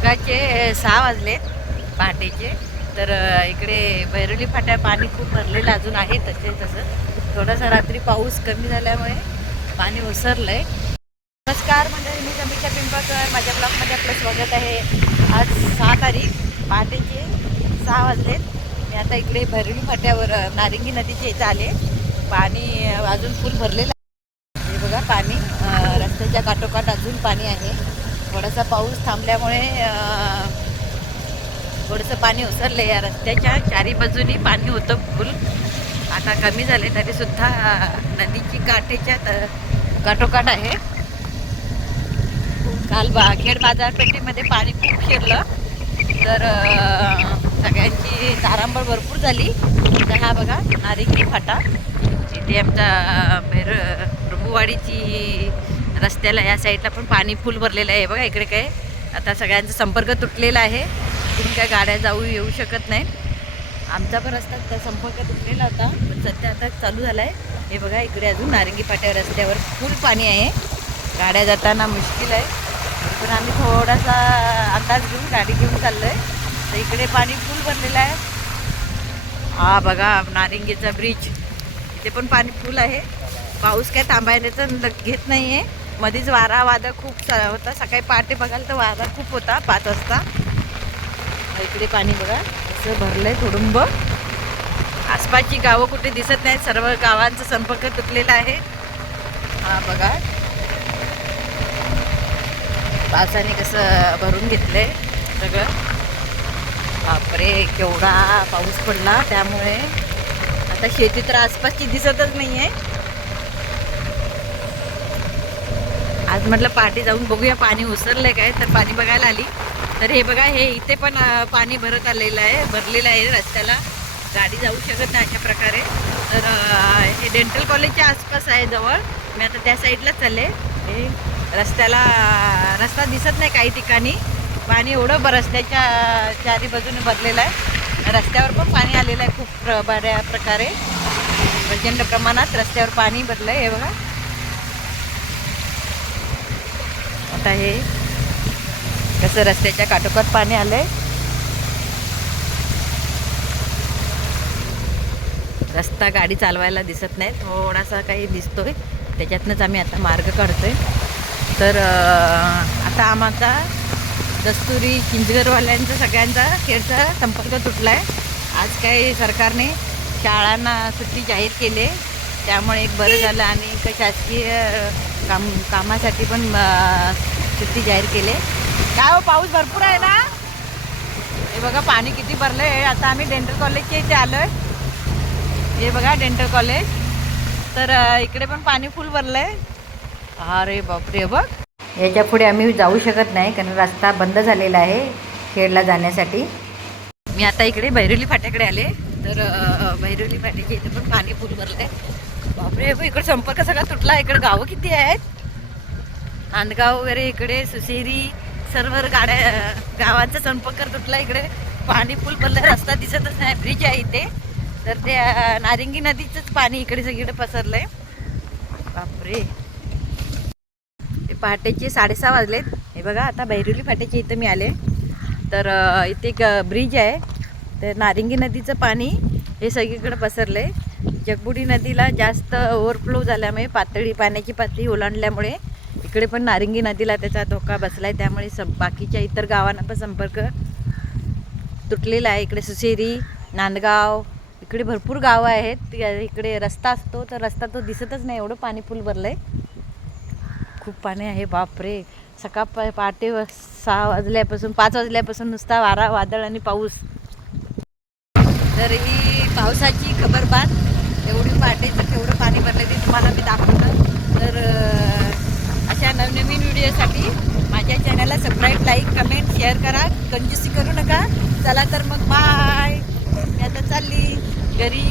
सकाळचे 6 वाजले पहाटेचे. तर इकडे बैरोली फाट्या पाणी खूप भरलेलं अजून आहे तसं थोडासा रात्री पाऊस कमी झाल्यामुळे पाणी ओसरलंय. नमस्कार मंडळी, मी समीक्षा पिंपळकर, माझ्या ब्लॉगमध्ये आपलं स्वागत आहे. आज 6 तारीख पहाटेचे 6 वाजलेत. मी आता इकडे बैरोली फाट्यावर नारिंगी नदीच्या इथं आले. पाणी अजून फुल भरलेलं आहे. हे बघा पाणी रस्त्याच्या काठोकाठ अजून पाणी आहे. थोडासा पाऊस थांबल्यामुळे थोडंसं पाणी ओसरले. या रस्त्याच्या चारी बाजूनी पाणी होतं फुल. आता कमी झाले तरी सुद्धा नदीची काठेच्या काठोकाठ आहे. काल खेड बाजारपेठेमध्ये पाणी खूप शिरलं तर सगळ्यांची तारांबळ भरपूर झाली. तर हा बघा नारिंगी फाटा, इथे आमचा प्रभुवाडीची रस्त्याला या साईडला पण पाणी फुल भरलेलं आहे. बघा इकडे काय आता सगळ्यांचा संपर्क तुटलेला आहे. तिथून काय गाड्या जाऊ येऊ शकत नाही. आमचा पण रस्ता संपर्क तुटलेला होता, पण सध्या आता चालू झाला आहे. हे बघा इकडे अजून नारिंगी फाट्या रस्त्यावर फुल पाणी आहे. गाड्या जाताना मुश्किल आहे, पण आम्ही थोडासा अंदाज घेऊन गाडी घेऊन चाललो आहे. तर इकडे पाणी फुल भरलेलं आहे. हा बघा नारिंगीचा ब्रिज, इथे पण पाणी फुल आहे. पाऊस काय थांबायचं घेत नाही आहे. मध्येच वारा वादळ खूप होता. सकाळी पहाटे बघाल तर वारा खूप होता 5 वाजता. इकडे पाणी बघा असं भरलंय तुडुंब. आसपासची गावं कुठे दिसत नाहीत, सर्व गावांचा संपर्क तुटलेला आहे. हा बघा पावसाने कसं भरून घेतलंय सगळं. बापरे केवढा पाऊस पडला, त्यामुळे आता शेती तर आसपासची दिसतच नाही आहे. आज म्हटलं पहाटे जाऊन बघूया पाणी ओसरलंय काय, तर पाणी बघायला आली. तर हे बघा हे इथे पण पाणी भरत आलेलं आहे, भरलेलं आहे. रस्त्याला गाडी जाऊ शकत नाही अशा प्रकारे. तर हे डेंटल कॉलेजच्या आसपास आहे जवळ. मी आता त्या साईडला चालले. हे रस्ता दिसत नाही काही ठिकाणी. पाणी एवढं रस्त्याच्या चारी बाजूने भरलेलं आहे. रस्त्यावर पण पाणी आलेलं आहे खूप बऱ्या प्रकारे, प्रचंड प्रमाणात रस्त्यावर पाणी भरलं आहे. हे बघा आता हे कसं रस्त्याच्या काठोकाठ पाणी आलंय. रस्ता गाडी चालवायला दिसत नाही, थोडासा काही दिसतोय, त्याच्यातनंच आम्ही आता मार्ग काढतोय. तर आता आम्हाला दस्तुरी चिंचगरवाल्यांचा सगळ्यांचा खेडचा संपर्क तुटला आहे. आज काही सरकारने शाळांना सुट्टी जाहीर केली, त्यामुळे एक बरं झालं. आणि काही शासकीय कामासाठी पण सुट्टी जाहीर केली. काय हो पाऊस भरपूर आहे ना. हे बघा पाणी किती भरलं आहे. आता आम्ही डेंटल कॉलेजच्या इथे आलो आहे. हे बघा डेंटल कॉलेज, तर इकडे पण पाणी फुल भरलं आहे. अरे बापरे, बघ याच्या पुढे आम्ही जाऊ शकत नाही कारण रस्ता बंद झालेला आहे खेडला जाण्यासाठी. मी आता इकडे बैरोली फाट्याकडे आले. तर बैरोली फाट्याच्या इथे पण पाणी फुल भरलं आहे. बापरे, इकडे संपर्क सगळा तुटला. इकडे गावं किती आहेत, नांदगाव वगैरे, इकडे सुसेरी, सर्व गावांचा संपर्क तुटला. इकडे पाणी फुल भरलं, रस्ता दिसतच नाही. ब्रिज आहे इथे, तर त्या नारिंगी नदीचंच पाणी इकडे सगळीकडे पसरलंय. बापरे, पहाटेचे 6:30 वाजलेत. हे बघा आता बैरोली फाट्याच्या इथं मी आले. तर इथे एक ब्रिज आहे. तर नारिंगी नदीचं पाणी हे सगळीकडे पसरलंय. जगबुडी नदीला जास्त ओव्हरफ्लो झाल्यामुळे पाण्याची पातळी ओलांडल्यामुळे इकडे पण नारिंगी नदीला त्याचा धोका बसलाय. त्यामुळे बाकीच्या इतर गावांना पण संपर्क तुटलेला आहे. इकडे सुसेरी, नांदगाव, इकडे भरपूर गावं आहेत. इकडे रस्ता असतो तर रस्ता तो दिसतच नाही, एवढं पाणी फुल भरलंय. खूप पाणी आहे. बापरे, सकाळ पहाटे 6 वाजल्यापासून 5 वाजल्यापासून नुसता वारा वादळ आणि पाऊस. तर ही पावसाची खबरबात. एवढी पहाटेचं केवढं पाणी भरलं ते तुम्हाला मी दाखवलं. तर अशा नवनवीन व्हिडिओसाठी माझ्या चॅनलला सबस्क्राईब, लाईक, कमेंट, शेअर करा. कंजूसी करू नका. चला तर मग बाय. मी आता चालली घरी.